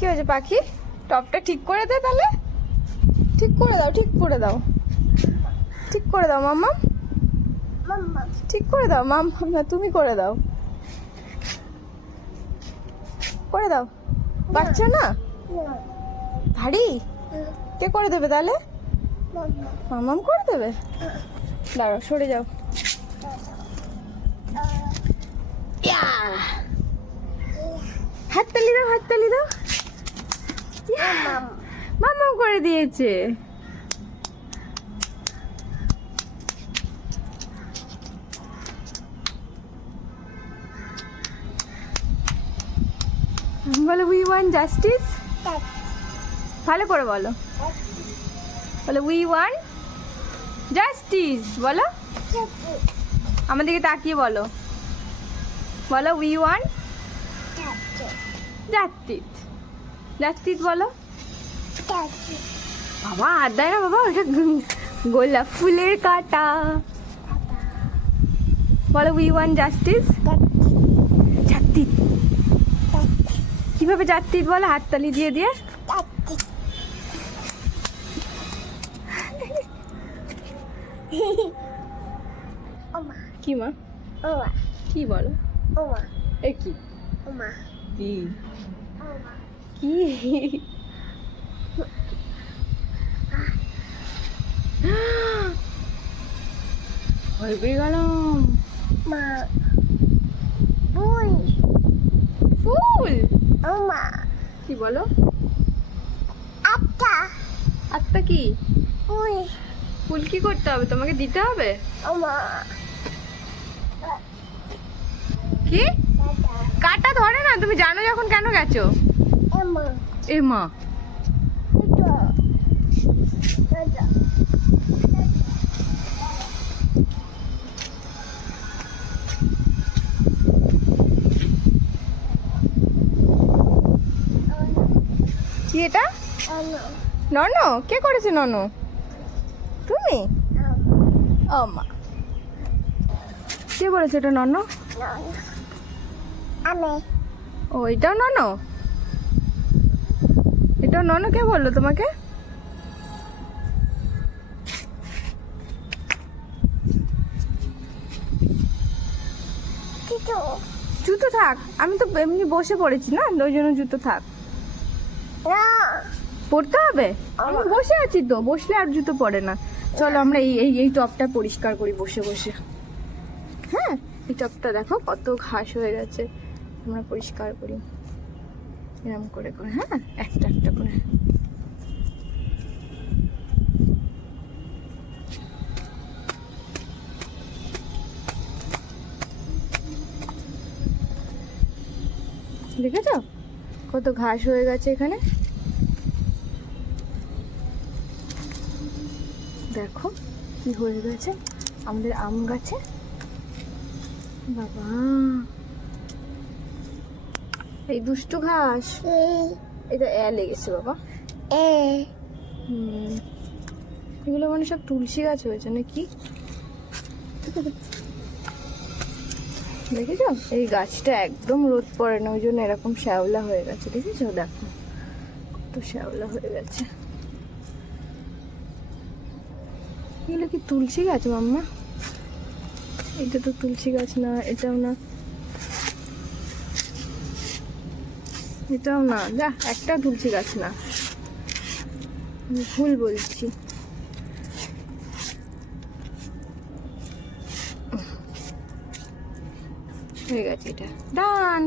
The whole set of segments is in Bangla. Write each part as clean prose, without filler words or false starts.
কি হয়েছে পাখি? টপটা ঠিক করে দে তাহলে। ঠিক করে দাও, ঠিক করে দাও, ঠিক করে দাও মাম্মা, ঠিক করে দাও মাম্মা, না তুমি করে দাও, করে দাও। বাচ্চা না ভারী, কে করে দেবে তাহলে? মাম্মাম করে দেবে। দাঁড়াও, সরে যাও। হাততালি দাও, হাততালি দাও। মাম্মাম করে দিয়েছে। বলো উই ওয়ান্ট জাস্টিস। ভালো করে বলো, বলো উই ওয়ান্ট জাস্টিস। বলো, আমাদেরকে তাকিয়ে বলো, বলো উই ওয়ান্ট জাস্টিস। জাস্টিস বলো। বাবা হাত দেয় না বাবা, ওটা গোলাপ ফুলের কাটা। বলো উই ওয়ান্ট জাস্টিস। জাস্টিস কিভাবে জাস্টিস বলো? হাততালি দিয়ে দিয়ে। কি মা? কি বলো? এ কি কি কি? ভয় পেয়ে গেলাম। ফুল কি বলো? আত্মা কি? ফুল কি করতে হবে? তোমাকে দিতে হবে কি? কাটা ধরে না? তুমি জানো যখন কেন গেছো? এ মা, কি এটা? নন? কে করেছে নন? তুমি? ও মা, কে বলেছে এটা নন? ও এটাও নন? এটাও নন? কে বললো তোমাকে? জুতো থাক, আমি তো এমনি বসে পড়েছি না, ওই জন্য জুতো থাক। পড়তে হবে? আমি বসে আছি তো, বসলে আর জুতো পড়ে না। চলো আমরা এই টপটা পরিষ্কার করি বসে বসে। হ্যাঁ, এই টপটা দেখো কত ঘাস হয়ে গেছে, আমরা পরিষ্কার করি এরকম করে করে। হ্যাঁ, একটা একটা করে। দেখেছো কত ঘাস হয়ে গেছে এখানে? দেখো কি হয়ে গেছে আমাদের আম গাছে। বাবা, এই দুষ্টু ঘাস, এটা লেগেছে বাবা। এগুলো মানে সব তুলসী গাছ হয়েছে নাকি? দেখেছো এই গাছটা একদম রোদ পড়ে না, ওই জন্য এরকম শ্যাওলা হয়ে গেছে। দেখেছো, দেখো কত শ্যাওলা হয়ে গেছে। এগুলো কি তুলসী গাছ মাম্মা? এটা তো তুলসী গাছ না, এটাও না, এটাও না। যা, একটা তুলসী গাছ না, ভুল বলছি। হয়ে গেছে এটা ডান।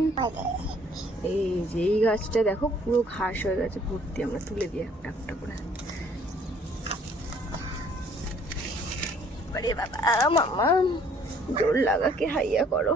এই যে এই গাছটা দেখো পুরো ঘাস হয়ে গেছে ভর্তি, আমরা তুলে দিই একটা একটা করে। আরে বাবা মাম্মা, জোর লাগা কে হাইয়া করো।